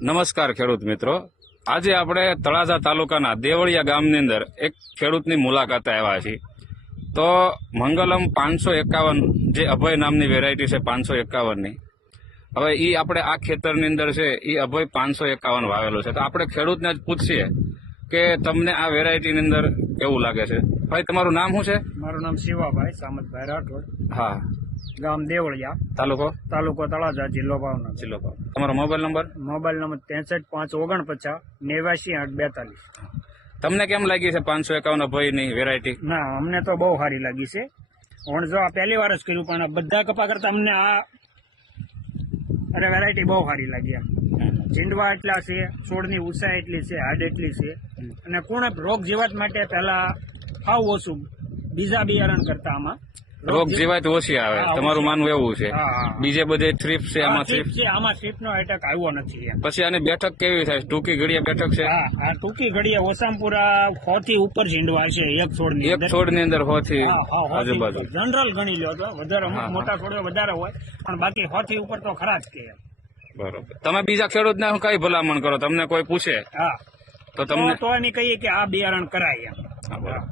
નમસ્કાર ખેડૂત મિત્રો, આજે આપણે તળાજા તાલુકાના દેવળિયા ગામની અંદર એક ખેડૂતની મુલાકાતે આવ્યા છીએ. તો મંગલમ 551 જે અભય નામની વેરાયટી છે 551ની, હવે એ આપણે આ ખેતરની અંદર છે એ અભય 551 વાવેલું છે. તો આપણે ખેડૂતને જ પૂછીએ કે તમને આ વેરાયટીની અંદર કેવું લાગે છે. ભાઈ, તમારું નામ શું છે? મારું નામ શિવાભાઈ સામતભાઈ રાઠોડ, હા, ગામ દેવળિયા, તાલુકો તળાજા, જિલ્લો ભાવનગર. તમારો મોબાઈલ નંબર? Mobile number 63 549 89 42. તમને કેમ લાગી છે 551 અભયની વેરાયટી? ના, અમને તો બહુ સારી લાગી છે. જો આ પહેલી વાર જ કર્યું, પણ બધા કપા કરતા અમને આ વેરાયટી બહુ સારી લાગી. ચીંડવા એટલા છે, છોડની ઊંચાઈ એટલી છે, હાડ એટલી છે, અને કુણપ રોગ જીવાત માટે પેલા સાવ ઓછું બીજા બિયારણ કરતા આમાં રોગ જીવાત ઓછી આવે, તમારું માનવું એવું છે? બીજે બધે થ્રીપ છે, આમાં થ્રીપ નો એટેક આવ્યો નથી. પછી આની બેઠક કેવી થાય? ટૂંકી ઘડીએ બેઠક છે? હા, ટૂંકી ઘડીએ ઓસામપુરા 100 થી ઉપર ઝીંડવા છે એક છોડની અંદર 100 થી આજુબાજુ. જનરલ ગણી લો તો વધારે, મોટા છોડે વધારે હોય, પણ બાકી 100 થી ઉપર તો ખરા જ કે. બરોબર. તમે બીજા ખેડૂતને કઈ ભલામણ કરો? તમને કોઈ પૂછે હા તો તમને તો એમ કહીએ કે આ બિયારણ કરાય એમ. હા, બરાબર.